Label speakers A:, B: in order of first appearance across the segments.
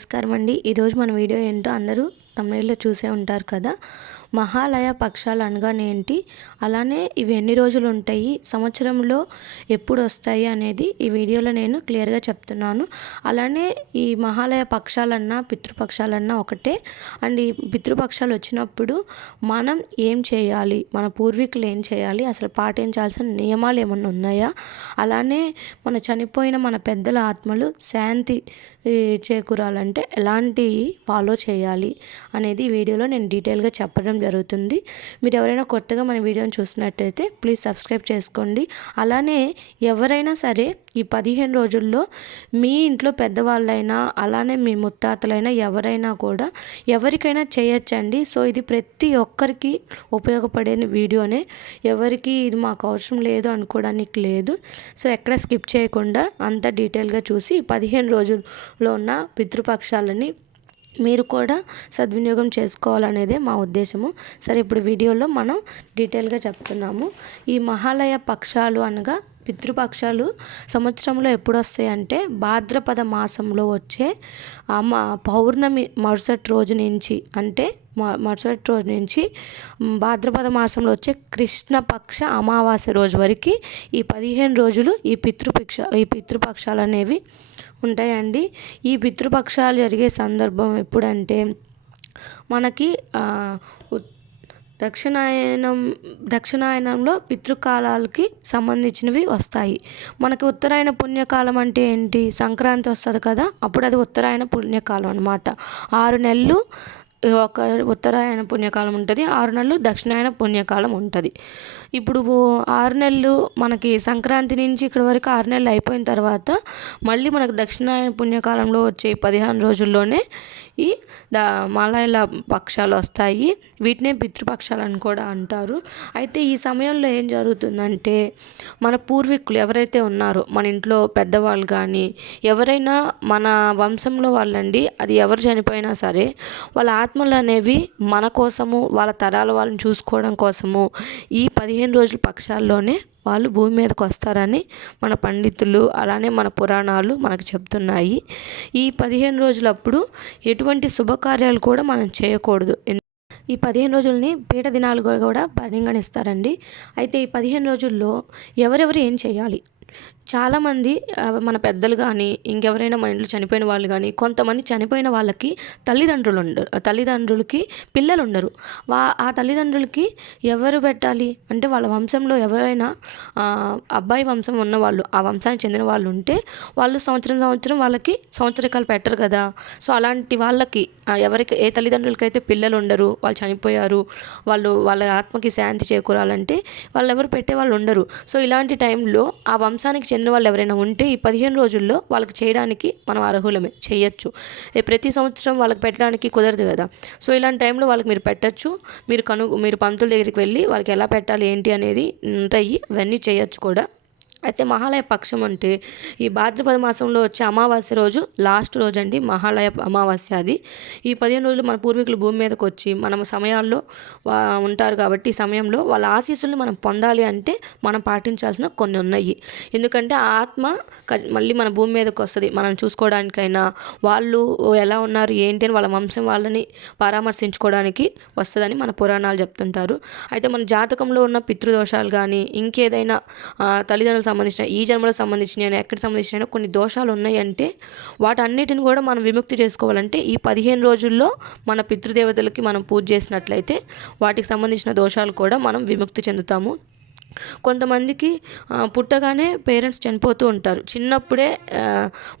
A: నమస్కారం అండి ఈరోజు మన వీడియో ఏంటో అందరూ తమిళలో చూసే ఉంటారు కదా. మహాలయ పక్షాలు అనగానేంటి అలానే ఇవి ఎన్ని రోజులు ఉంటాయి? సంవత్సరంలో ఎప్పుడు వస్తాయి అనేది ఈ వీడియోలో నేను క్లియర్గా చెప్తున్నాను. అలానే ఈ మహాలయ పక్షాలన్నా పితృపక్షాలన్నా ఒకటే. అండ్ ఈ పితృపక్షాలు వచ్చినప్పుడు మనం ఏం చేయాలి? మన పూర్వీకులు ఏం చేయాలి? అసలు పాటించాల్సిన నియమాలు ఏమన్నా ఉన్నాయా? అలానే మన చనిపోయిన మన పెద్దల ఆత్మలు శాంతి చేకూరాలంటే ఎలాంటి ఫాలో చేయాలి? అనేది వీడియోలో నేను డీటెయిల్గా చెప్పడం జరుగుతుంది. మీరు ఎవరైనా కొత్తగా మన వీడియోని చూసినట్టయితే ప్లీజ్ సబ్స్క్రైబ్ చేసుకోండి. అలానే ఎవరైనా సరే ఈ పదిహేను రోజుల్లో మీ ఇంట్లో పెద్దవాళ్ళైనా అలానే మీ ముత్తాతలైనా ఎవరైనా కూడా ఎవరికైనా చేయొచ్చండి. సో ఇది ప్రతి ఒక్కరికి ఉపయోగపడే వీడియోనే. ఎవరికి ఇది మాకు అవసరం లేదు అనుకోవడానికి లేదు. సో ఎక్కడ స్కిప్ చేయకుండా అంత డీటెయిల్గా చూసి పదిహేను రోజుల్లో ఉన్న పితృపక్షాలని మీరు కూడా సద్వినియోగం చేసుకోవాలనేదే మా ఉద్దేశము. సరే ఇప్పుడు వీడియోలో మనం డీటెయిల్గా చెప్తున్నాము. ఈ మహాలయ పక్షాలు అనగా పితృపక్షాలు సంవత్సరంలో ఎప్పుడు వస్తాయంటే భాద్రపద మాసంలో వచ్చే పౌర్ణమి మరుసటి రోజు నుంచి అంటే మరుసటి రోజు నుంచి భాద్రపద మాసంలో వచ్చే కృష్ణపక్ష అమావాస్య రోజు వరకు ఈ పదిహేను రోజులు ఈ పితృపక్ష ఈ పితృపక్షాలు అనేవి ఉంటాయండి. ఈ పితృపక్షాలు జరిగే సందర్భం ఎప్పుడంటే మనకి దక్షిణాయనం దక్షిణాయనంలో పితృకాలాలకి సంబంధించినవి వస్తాయి. మనకి ఉత్తరాయణ పుణ్యకాలం అంటే ఏంటి? సంక్రాంతి వస్తుంది కదా? అప్పుడు అది ఉత్తరాయణ పుణ్యకాలం అనమాట ఆరు నెలలు ఒక ఉత్తరాయణ పుణ్యకాలం ఉంటుంది ఆరు నెలలు దక్షిణాయన పుణ్యకాలం ఉంటుంది. ఇప్పుడు ఆరు నెలలు మనకి సంక్రాంతి నుంచి ఇక్కడ వరకు ఆరు నెలలు అయిపోయిన తర్వాత మళ్ళీ మనకు దక్షిణాయన పుణ్యకాలంలో వచ్చే పదిహేను రోజుల్లోనే ఈ దా మలయాళ పక్షాలు వస్తాయి. వీటినే పితృపక్షాలు అని కూడా అంటారు. అయితే ఈ సమయంలో ఏం జరుగుతుందంటే మన పూర్వీకులు ఎవరైతే ఉన్నారో మన ఇంట్లో పెద్దవాళ్ళు కానీ ఎవరైనా మన వంశంలో వాళ్ళండి అది ఎవరు చనిపోయినా సరే వాళ్ళ ఆత్మలు అనేవి మన కోసము వాళ్ళ తరాల వాళ్ళని చూసుకోవడం కోసము ఈ పదిహేను రోజుల పక్షాల్లోనే వాళ్ళు భూమి మీదకు వస్తారని మన పండితులు అలానే మన పురాణాలు మనకు చెప్తున్నాయి. ఈ పదిహేను రోజులప్పుడు ఎటువంటి శుభకార్యాలు కూడా మనం చేయకూడదు. ఈ పదిహేను రోజుల్ని పీట దినాలు కూడా పరిగణిస్తారండి అయితే ఈ పదిహేను రోజుల్లో ఎవరెవరు ఏం చేయాలి? చాలామంది మన పెద్దలు కానీ ఇంకెవరైనా మన ఇంట్లో చనిపోయిన వాళ్ళు కానీ కొంతమంది చనిపోయిన వాళ్ళకి తల్లిదండ్రులు ఉండరు తల్లిదండ్రులకి పిల్లలు ఉండరు వా ఆ తల్లిదండ్రులకి ఎవరు పెట్టాలి? అంటే వాళ్ళ వంశంలో ఎవరైనా అబ్బాయి వంశం ఉన్నవాళ్ళు ఆ వంశానికి చెందిన వాళ్ళు ఉంటే వాళ్ళు సంవత్సరం సంవత్సరం వాళ్ళకి సంవత్సరికాలు పెట్టరు కదా. సో అలాంటి వాళ్ళకి ఎవరికి ఏ తల్లిదండ్రులకైతే పిల్లలు ఉండరు వాళ్ళు చనిపోయారు వాళ్ళు వాళ్ళ ఆత్మకి శాంతి చేకూరాలంటే వాళ్ళు ఎవరు పెట్టే వాళ్ళు ఉండరు సో ఇలాంటి టైంలో ఆ వంశానికి చెందిన వాళ్ళు ఎవరైనా ఉంటే ఈ పదిహేను రోజుల్లో వాళ్ళకి చేయడానికి మనం అర్హులమే చేయొచ్చు. ప్రతి సంవత్సరం వాళ్ళకి పెట్టడానికి కుదరదు కదా. సో ఇలాంటి టైంలో వాళ్ళకి మీరు పెట్టచ్చు. మీరు కను మీరు పంతుల దగ్గరికి వెళ్ళి వాళ్ళకి ఎలా పెట్టాలి ఏంటి అనేది ఉంటాయి. ఇవన్నీ చేయొచ్చు కూడా. అయితే మహాలయ పక్షం అంటే ఈ భాద్రపద మాసంలో వచ్చే అమావాస్య రోజు లాస్ట్ రోజు అండి మహాలయ అమావాస్య అది. ఈ పదిహేను రోజులు మన పూర్వీకులు భూమి మీదకి వచ్చి మనం సమయాల్లో ఉంటారు కాబట్టి ఈ సమయంలో వాళ్ళ ఆశీస్సులను మనం పొందాలి అంటే మనం పాటించాల్సిన కొన్ని ఉన్నాయి. ఎందుకంటే ఆ ఆత్మ మళ్ళీ మన భూమి మీదకి వస్తుంది. మనం చూసుకోవడానికైనా వాళ్ళు ఎలా ఉన్నారు ఏంటి అని వాళ్ళ వంశం వాళ్ళని పరామర్శించుకోవడానికి వస్తుందని మన పురాణాలు చెప్తుంటారు. అయితే మన జాతకంలో ఉన్న పితృదోషాలు కానీ ఇంకేదైనా తల్లిదండ్రులు సంబంధించిన ఈ జన్మలకు సంబంధించిన ఎక్కడికి సంబంధించిన కొన్ని దోషాలు ఉన్నాయంటే వాటన్నిటిని కూడా మనం విముక్తి చేసుకోవాలంటే ఈ పదిహేను రోజుల్లో మన పితృదేవతలకి మనం పూజ చేసినట్లయితే వాటికి సంబంధించిన దోషాలు కూడా మనం విముక్తి చెందుతాము. కొంతమందికి పుట్టగానే పేరెంట్స్ చనిపోతూ ఉంటారు. చిన్నప్పుడే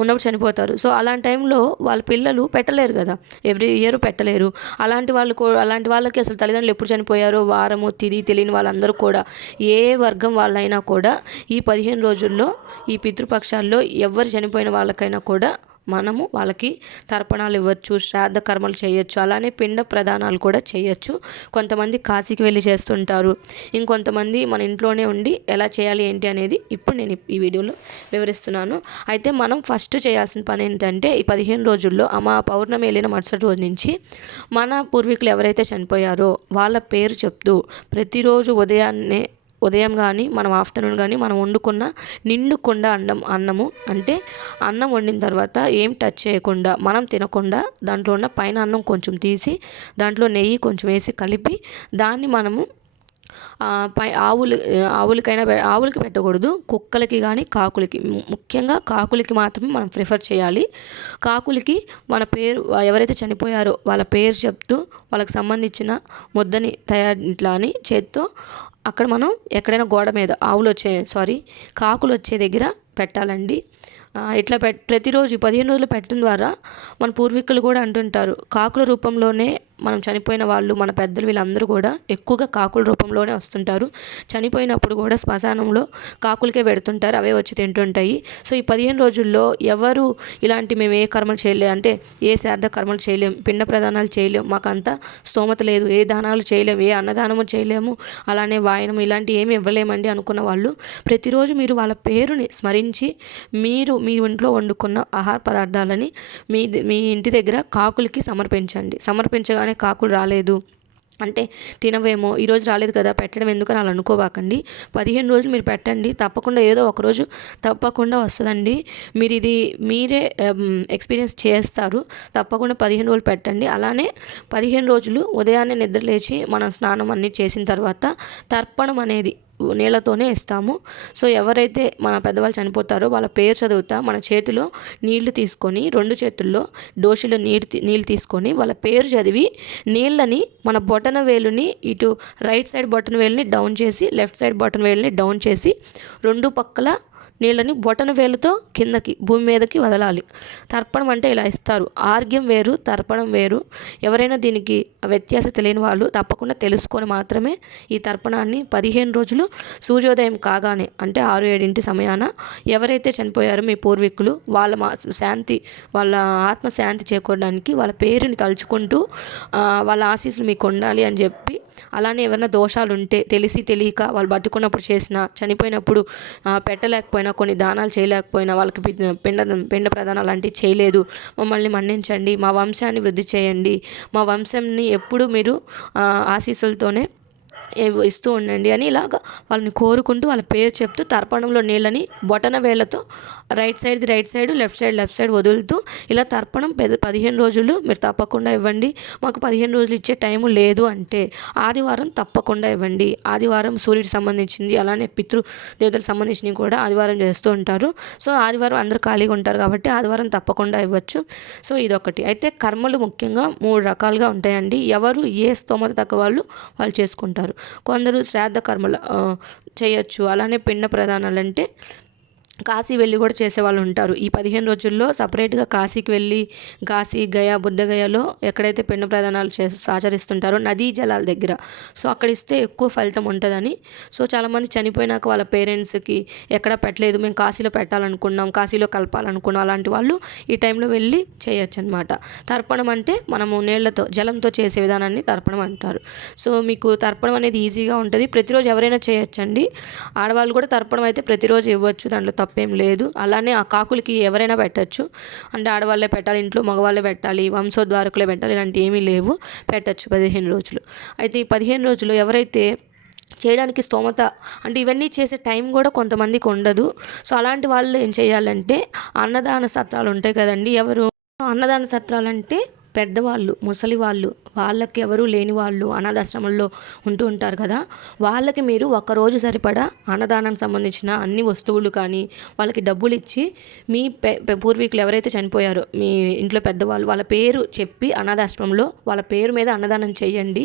A: ఉన్నప్పుడు చనిపోతారు. సో అలాంటి టైంలో వాళ్ళ పిల్లలు పెట్టలేరు కదా. ఎవ్రీ ఇయర్ పెట్టలేరు. అలాంటి వాళ్ళు అలాంటి వాళ్ళకి అసలు తల్లిదండ్రులు ఎప్పుడు చనిపోయారో వారము తిరిగి తెలియని వాళ్ళందరూ కూడా ఏ వర్గం వాళ్ళైనా కూడా ఈ పదిహేను రోజుల్లో ఈ పితృపక్షాల్లో ఎవరు చనిపోయిన వాళ్ళకైనా కూడా మనము వాళ్ళకి తర్పణాలు ఇవ్వచ్చు శ్రాద్ధ కర్మలు చేయొచ్చు అలానే పిండ ప్రదానాలు కూడా చేయొచ్చు. కొంతమంది కాశీకి వెళ్ళి చేస్తుంటారు. ఇంకొంతమంది మన ఇంట్లోనే ఉండి ఎలా చేయాలి ఏంటి అనేది ఇప్పుడు నేను ఈ వీడియోలో వివరిస్తున్నాను. అయితే మనం ఫస్ట్ చేయాల్సిన పని ఏంటంటే ఈ పదిహేను రోజుల్లో అమ్మ పౌర్ణమి వెళ్ళిన మరుసటి రోజు నుంచి మన పూర్వీకులు ఎవరైతే చనిపోయారో వాళ్ళ పేరు చెప్తూ ప్రతిరోజు ఉదయాన్నే ఉదయం కానీ మనం ఆఫ్టర్నూన్ కానీ మనం వండుకున్న నిండుకుండ అన్నం అన్నము. అంటే అన్నం వండిన తర్వాత ఏం టచ్ చేయకుండా మనం తినకుండా దాంట్లో ఉన్న పైన అన్నం కొంచెం తీసి దాంట్లో నెయ్యి కొంచెం వేసి కలిపి దాన్ని మనము పై ఆవులు ఆవులకైనా ఆవులకి పెట్టకూడదు. కుక్కలకి కానీ కాకులకి. ముఖ్యంగా కాకులకి మాత్రమే మనం ప్రిఫర్ చేయాలి. కాకులకి మన పేరు ఎవరైతే చనిపోయారో వాళ్ళ పేరు చెప్తూ వాళ్ళకి సంబంధించిన ముద్దని తయారు ఇట్లా అని చేత్తో అక్కడ మనం ఎక్కడైనా గోడ మీద ఆవులు వచ్చే సారీ కాకులు వచ్చే దగ్గర పెట్టాలండి. ఇట్లా పెట్ ప్రతిరోజు పదిహేను రోజులు పెట్టడం ద్వారా మన పూర్వీకులు కూడా అంటుంటారు కాకుల రూపంలోనే మనం చనిపోయిన వాళ్ళు మన పెద్దలు వీళ్ళందరూ కూడా ఎక్కువగా కాకుల రూపంలోనే వస్తుంటారు. చనిపోయినప్పుడు కూడా శ్మశానంలో కాకులకే పెడుతుంటారు. అవే వచ్చి తింటుంటాయి. సో ఈ పదిహేను రోజుల్లో ఎవరు ఇలాంటి మేము ఏ కర్మలు చేయలేము అంటే ఏ శ్రాద్ధ కర్మలు చేయలేము పిండ ప్రదానాలు చేయలేం మాకంతా స్తోమత లేదు ఏ దానాలు చేయలేము ఏ అన్నదానము చేయలేము అలానే వాయనం ఇలాంటి ఏమి ఇవ్వలేమండి అనుకున్న వాళ్ళు ప్రతిరోజు మీరు వాళ్ళ పేరుని స్మరించి మీరు మీ ఇంట్లో వండుకున్న ఆహార పదార్థాలని మీ మీ ఇంటి దగ్గర కాకులకి సమర్పించండి. సమర్పించగానే కానీ కాకులు రాలేదు. అంటే తినవేమో ఈరోజు రాలేదు కదా పెట్టడం ఎందుకని అలా అనుకోబాకండి. పదిహేను రోజులు మీరు పెట్టండి. తప్పకుండా ఏదో ఒకరోజు తప్పకుండా వస్తుందండి. మీరు ఇది మీరే ఎక్స్పీరియన్స్ చేస్తారు. తప్పకుండా పదిహేను రోజులు పెట్టండి. అలానే పదిహేను రోజులు ఉదయాన్నే నిద్ర లేచి మనం స్నానం అన్నీ చేసిన తర్వాత తర్పణం అనేది నీళ్ళతోనే ఇస్తాము. సో ఎవరైతే మన పెద్దవాళ్ళు చనిపోతారో వాళ్ళ పేరు చదువుతా మన చేతిలో నీళ్ళు తీసుకొని రెండు చేతుల్లో దోషిలో నీరు నీళ్ళు తీసుకొని వాళ్ళ పేరు చదివి నీళ్ళని మన బొటన వేలుని ఇటు రైట్ సైడ్ బొటన వేలుని డౌన్ చేసి లెఫ్ట్ సైడ్ బొటన వేలుని డౌన్ చేసి రెండు పక్కల నీళ్ళని బొటన వేలుతో కిందకి భూమి మీదకి వదలాలి. తర్పణం అంటే ఇలా ఇస్తారు. ఆర్గ్యం వేరు తర్పణం వేరు. ఎవరైనా దీనికి వ్యత్యాసం తెలియని వాళ్ళు తప్పకుండా తెలుసుకొని మాత్రమే ఈ తర్పణాన్ని పదిహేను రోజులు సూర్యోదయం కాగానే అంటే ఆరు ఏడింటి సమయాన ఎవరైతే చనిపోయారో మీ పూర్వీకులు వాళ్ళ మా శాంతి వాళ్ళ ఆత్మ శాంతి చేకూరడానికి వాళ్ళ పేరుని తలుచుకుంటూ వాళ్ళ ఆశీస్సులు మీకు ఉండాలి అని చెప్పి అలానే ఏమైనా దోషాలు ఉంటే తెలిసి తెలియక వాళ్ళు బతుకున్నప్పుడు చేసిన చనిపోయినప్పుడు పెట్టలేకపోయినా కొన్ని దానాలు చేయలేకపోయినా వాళ్ళకి పిండ పిండ ప్రధానం లాంటివి చేయలేదు. మమ్మల్ని మన్నించండి మా వంశాన్ని వృద్ధి చేయండి. మా వంశంని ఎప్పుడు మీరు ఆశీస్సులతోనే ఇస్తూ ఉండండి అని ఇలాగ వాళ్ళని కోరుకుంటూ వాళ్ళ పేరు చెప్తూ తర్పణంలో నీళ్ళని బొటన వేళ్ళతో right సైడ్ది right side left side left side వదులుతూ ఇలా తర్పణం పెద్ద పదిహేను రోజులు మీరు తప్పకుండా ఇవ్వండి. మాకు పదిహేను రోజులు ఇచ్చే టైం లేదు అంటే ఆదివారం తప్పకుండా ఇవ్వండి. ఆదివారం సూర్యుడికి సంబంధించింది అలానే పితృ దేవతలకు సంబంధించినవి కూడా ఆదివారం చేస్తూ ఉంటారు. సో ఆదివారం అందరూ ఖాళీగా ఉంటారు కాబట్టి ఆదివారం తప్పకుండా ఇవ్వచ్చు. సో ఇదొకటి. అయితే కర్మలు ముఖ్యంగా మూడు రకాలుగా ఉంటాయండి. ఎవరు ఏ స్తోమత తక్కువ వాళ్ళు వాళ్ళు చేసుకుంటారు. కొందరు శ్రాద్ధ కర్మలు చేయొచ్చు. అలానే పిండ ప్రధానాలు అంటే కాశీ వెళ్ళి కూడా చేసేవాళ్ళు ఉంటారు. ఈ పదిహేను రోజుల్లో సపరేట్గా కాశీకి వెళ్ళి కాశీ గయా బుద్ధగయలో ఎక్కడైతే పెన్ను ప్రదానాలు చేసి ఆచరిస్తుంటారో నదీ జలాల దగ్గర. సో అక్కడ ఇస్తే ఎక్కువ ఫలితం ఉంటుందని. సో చాలామంది చనిపోయినాక వాళ్ళ పేరెంట్స్కి ఎక్కడ పెట్టలేదు మేము కాశీలో పెట్టాలనుకున్నాం కాశీలో కలపాలనుకున్నాం అలాంటి వాళ్ళు ఈ టైంలో వెళ్ళి చేయొచ్చు అనమాట తర్పణం అంటే మనము నీళ్ళతో జలంతో చేసే విధానాన్ని తర్పణం అంటారు. సో మీకు తర్పణం అనేది ఈజీగా ఉంటుంది. ప్రతిరోజు ఎవరైనా చేయొచ్చండి. ఆడవాళ్ళు కూడా తర్పణం అయితే ప్రతిరోజు ఇవ్వచ్చు. దాంట్లో తప్పేం లేదు. అలానే ఆ కాకులకి ఎవరైనా పెట్టచ్చు. అంటే ఆడవాళ్ళే పెట్టాలి ఇంట్లో మగవాళ్ళే పెట్టాలి వంశోద్వారకులే పెట్టాలి ఇలాంటివి ఏమీ లేవు. పెట్టచ్చు పదిహేను రోజులు. అయితే ఈ పదిహేను రోజులు ఎవరైతే చేయడానికి స్తోమత అంటే ఇవన్నీ చేసే టైం కూడా కొంతమందికి ఉండదు. సో అలాంటి వాళ్ళు ఏం చేయాలంటే అన్నదాన సత్రాలు ఉంటాయి కదండి. ఎవరు అన్నదాన సత్రాలు అంటే పెద్దవాళ్ళు ముసలి వాళ్ళు వాళ్ళకి ఎవరు లేని వాళ్ళు అనాథాశ్రమంలో ఉంటూ ఉంటారు కదా. వాళ్ళకి మీరు ఒకరోజు సరిపడా అన్నదానం సంబంధించిన అన్ని వస్తువులు కానీ వాళ్ళకి డబ్బులు ఇచ్చి మీ పూర్వీకులు ఎవరైతే చనిపోయారో మీ ఇంట్లో పెద్దవాళ్ళు వాళ్ళ పేరు చెప్పి అనాథాశ్రమంలో వాళ్ళ పేరు మీద అన్నదానం చేయండి.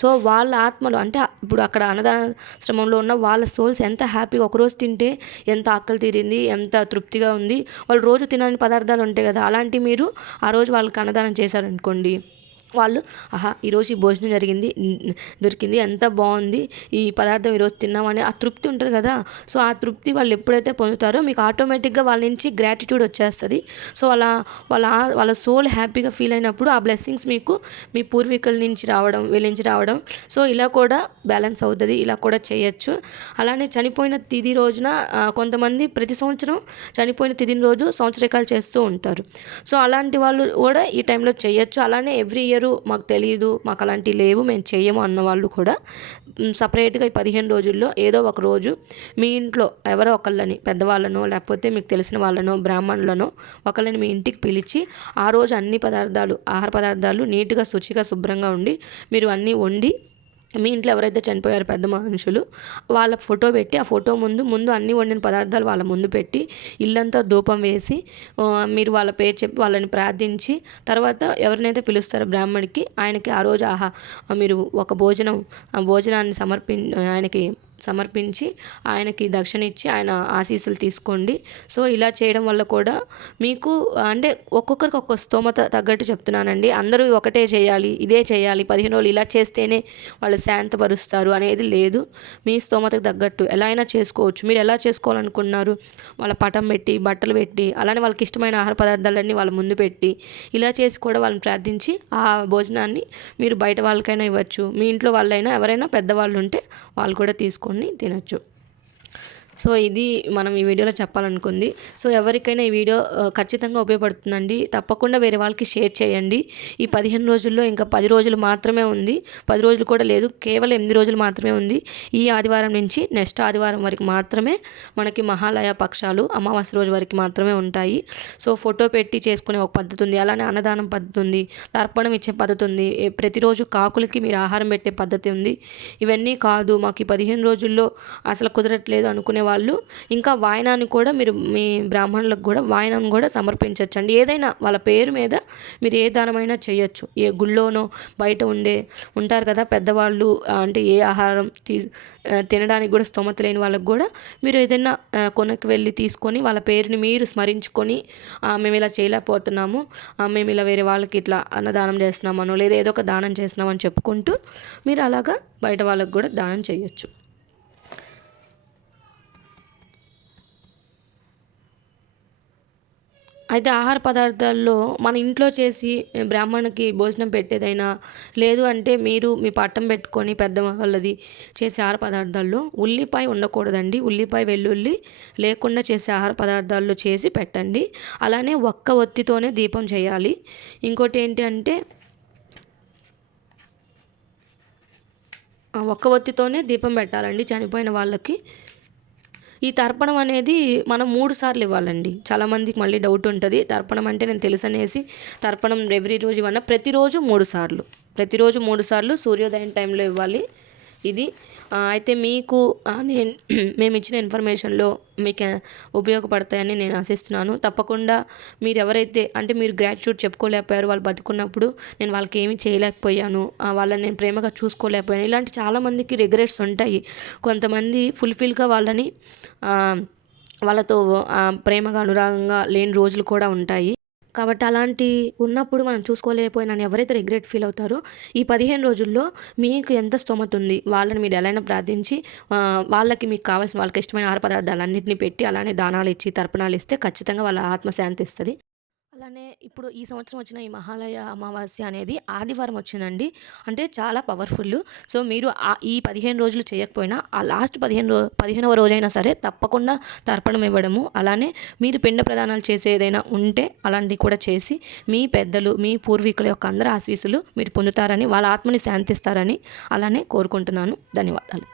A: సో వాళ్ళ ఆత్మలు అంటే ఇప్పుడు అక్కడ అన్నదానాశ్రమంలో ఉన్న వాళ్ళ సోల్స్ ఎంత హ్యాపీగా ఒకరోజు తింటే ఎంత ఆకలి తీరింది ఎంత తృప్తిగా ఉంది. వాళ్ళు రోజు తినని పదార్థాలు ఉంటాయి కదా. అలాంటి మీరు ఆ రోజు వాళ్ళకి అన్నదానం అనుకోండి. వాళ్ళు ఆహా ఈరోజు ఈ భోజనం జరిగింది దొరికింది ఎంత బాగుంది ఈ పదార్థం ఈరోజు తిన్నామని ఆ తృప్తి ఉంటుంది కదా. సో ఆ తృప్తి వాళ్ళు ఎప్పుడైతే పొందుతారో మీకు ఆటోమేటిక్గా వాళ్ళ నుంచి గ్రాటిట్యూడ్ వచ్చేస్తుంది. సో అలా వాళ్ళ వాళ్ళ సోల్ హ్యాపీగా ఫీల్ అయినప్పుడు ఆ బ్లెస్సింగ్స్ మీకు మీ పూర్వీకుల నుంచి రావడం వీళ్ళ నుంచి రావడం. సో ఇలా కూడా బ్యాలెన్స్ అవుతుంది ఇలా కూడా చేయొచ్చు. అలానే చనిపోయిన తిది రోజున కొంతమంది ప్రతి సంవత్సరం చనిపోయిన తిదిన రోజు సంవత్సరకాలు చేస్తూ ఉంటారు. సో అలాంటి వాళ్ళు కూడా ఈ టైంలో చేయొచ్చు. అలానే ఎవ్రీ ఇయర్ చేయరు మాకు తెలియదు మాకు అలాంటివి లేవు మేము చేయము అన్న వాళ్ళు కూడా సపరేట్గా ఈ పదిహేను రోజుల్లో ఏదో ఒక రోజు మీ ఇంట్లో ఎవరో ఒకళ్ళని పెద్దవాళ్ళనో లేకపోతే మీకు తెలిసిన వాళ్ళనో బ్రాహ్మణులనో ఒకళ్ళని మీ ఇంటికి పిలిచి ఆ రోజు అన్ని పదార్థాలు ఆహార పదార్థాలు నీట్గా శుచిగా శుభ్రంగా ఉండి మీరు అన్నీ వండి మీ ఇంట్లో ఎవరైతే చనిపోయారు పెద్ద మనుషులు వాళ్ళ ఫోటో పెట్టి ఆ ఫోటో ముందు ముందు అన్ని వండిన పదార్థాలు వాళ్ళ ముందు పెట్టి ఇల్లంతా ధూపం వేసి మీరు వాళ్ళ పేరు చెప్పి వాళ్ళని ప్రార్థించి తర్వాత ఎవరినైతే పిలుస్తారో బ్రాహ్మణికి ఆయనకి ఆ రోజు ఆహా మీరు ఒక భోజనం భోజనాన్ని సమర్పి ఆయనకి సమర్పించి ఆయనకి దక్షిణ ఇచ్చి ఆయన ఆశీస్సులు తీసుకోండి. సో ఇలా చేయడం వల్ల కూడా మీకు అంటే ఒక్కొక్కరికి ఒక్కొక్క స్తోమత తగ్గట్టు చెప్తున్నానండి. అందరూ ఒకటే చేయాలి ఇదే చేయాలి పదిహేను రోజులు ఇలా చేస్తేనే వాళ్ళు శాంతపరుస్తారు అనేది లేదు. మీ స్తోమతకు తగ్గట్టు ఎలా అయినా చేసుకోవచ్చు. మీరు ఎలా చేసుకోవాలనుకున్నారు? వాళ్ళ పటం పెట్టి బట్టలు పెట్టి అలానే వాళ్ళకి ఇష్టమైన ఆహార పదార్థాలన్నీ వాళ్ళ ముందు పెట్టి ఇలా చేసి కూడా వాళ్ళని ప్రార్థించి ఆ భోజనాన్ని మీరు బయట వాళ్ళకైనా ఇవ్వచ్చు. మీ ఇంట్లో వాళ్ళైనా ఎవరైనా పెద్దవాళ్ళు ఉంటే వాళ్ళు కూడా తీసుకోండి. చేసుకుని తినొచ్చు. సో ఇది మనం ఈ వీడియోలో చెప్పాలనుకుంది. సో ఎవరికైనా ఈ వీడియో ఖచ్చితంగా ఉపయోగపడుతుందండి. తప్పకుండా వేరే వాళ్ళకి షేర్ చేయండి. ఈ పదిహేను రోజుల్లో ఇంకా పది రోజులు మాత్రమే ఉంది. పది రోజులు కూడా లేదు. కేవలం ఎనిమిది రోజులు మాత్రమే ఉంది. ఈ ఆదివారం నుంచి నెక్స్ట్ ఆదివారం వరకు మాత్రమే మనకి మహాలయ పక్షాలు అమావాస్య రోజు వరకు మాత్రమే ఉంటాయి. సో ఫోటో పెట్టి చేసుకునే ఒక పద్ధతి ఉంది. అలానే అన్నదానం పద్ధతి ఉంది. తర్పణం ఇచ్చే పద్ధతి ఉంది. ప్రతిరోజు కాకులకి మీరు ఆహారం పెట్టే పద్ధతి ఉంది. ఇవన్నీ కాదు. మాకు ఈ పదిహేను రోజుల్లో అసలు కుదరట్లేదు అనుకునే వాళ్ళు ఇంకా వాయనాన్ని కూడా మీరు మీ బ్రాహ్మణులకు కూడా వాయనాన్ని కూడా సమర్పించవచ్చు అండి ఏదైనా వాళ్ళ పేరు మీద మీరు ఏ దానమైనా చేయొచ్చు. ఏ గుళ్ళోనో బయట ఉండే ఉంటారు కదా పెద్దవాళ్ళు అంటే ఏ ఆహారం తీ తినడానికి కూడా స్తోమత లేని వాళ్ళకు కూడా మీరు ఏదైనా కొనకు వెళ్ళి తీసుకొని వాళ్ళ పేరుని మీరు స్మరించుకొని మేము ఇలా చేయలేకపోతున్నాము మేము ఇలా వేరే వాళ్ళకి ఇట్లా అన్నదానం చేస్తున్నామనో లేదా ఏదో ఒక దానం చేస్తున్నామని చెప్పుకుంటూ మీరు అలాగా బయట వాళ్ళకు కూడా దానం చేయొచ్చు. అయితే ఆహార పదార్థాల్లో మన ఇంట్లో చేసి బ్రాహ్మణుకి భోజనం పెట్టేదైనా లేదు అంటే మీరు మీ పట్టం పెట్టుకొని పెద్ద వాళ్ళది చేసే ఆహార పదార్థాల్లో ఉల్లిపాయ ఉండకూడదండి. ఉల్లిపాయ వెల్లుల్లి లేకుండా చేసే ఆహార పదార్థాల్లో చేసి పెట్టండి. అలానే ఒక్క ఒత్తితోనే దీపం చేయాలి. ఇంకోటి ఏంటి అంటే ఒక్క ఒత్తితోనే దీపం పెట్టాలండి. చనిపోయిన వాళ్ళకి ఈ తర్పణం అనేది మనం మూడు సార్లు ఇవ్వాలండి. చాలామందికి మళ్ళీ డౌట్ ఉంటుంది. తర్పణం అంటే నేను తెలుసనేసి తర్పణం ఎవ్రీ రోజు ఇవ్వన్నా ప్రతిరోజు మూడు సార్లు. ప్రతిరోజు మూడు సార్లు సూర్యోదయం టైంలో ఇవ్వాలి. ఇది. అయితే మీకు నేను మేము ఇచ్చిన ఇన్ఫర్మేషన్లో మీకు ఉపయోగపడతాయని నేను ఆశిస్తున్నాను. తప్పకుండా మీరు ఎవరైతే అంటే మీరు గ్రాట్యూట్ చెప్పుకోలేకపోయారు వాళ్ళు బతుకున్నప్పుడు నేను వాళ్ళకి ఏమీ చేయలేకపోయాను వాళ్ళని నేను ప్రేమగా చూసుకోలేకపోయాను. ఇలాంటి చాలామందికి రిగ్రెట్స్ ఉంటాయి. కొంతమంది ఫుల్ఫిల్గా వాళ్ళని వాళ్ళతో ప్రేమగా అనురాగంగా లేని రోజులు కూడా ఉంటాయి. కాబట్టి అలాంటి ఉన్నప్పుడు మనం చూసుకోలేకపోయినా ఎవరైతే రిగ్రెట్ ఫీల్ అవుతారో ఈ పదిహేను రోజుల్లో మీకు ఎంత స్తోమత ఉంది? వాళ్ళని మీరు ఎలా ప్రార్థించి వాళ్ళకి మీకు కావాల్సిన వాళ్ళకి ఇష్టమైన ఆహార పదార్థాలు అన్నింటినీ పెట్టి అలానే దానాలు ఇచ్చి తర్పణాలు ఇస్తే ఖచ్చితంగా వాళ్ళ ఆత్మశాంతి ఇస్తుంది. అలానే ఇప్పుడు ఈ సంవత్సరం వచ్చిన ఈ మహాలయ అమావాస్య అనేది ఆదివారం వచ్చిందండి. అంటే చాలా పవర్ఫుల్. సో మీరు ఈ పదిహేను రోజులు చేయకపోయినా ఆ లాస్ట్ పదిహేను రో పదిహేనవ రోజైనా సరే తప్పకుండా తర్పణం ఇవ్వడము. అలానే మీరు పిండ ప్రదానాలు చేసే ఏదైనా ఉంటే అలాంటివి కూడా చేసి మీ పెద్దలు మీ పూర్వీకుల యొక్క అందరి ఆశీస్సులు మీరు పొందుతారని వాళ్ళ ఆత్మని శాంతిస్తారని అలానే కోరుకుంటున్నాను. ధన్యవాదాలు.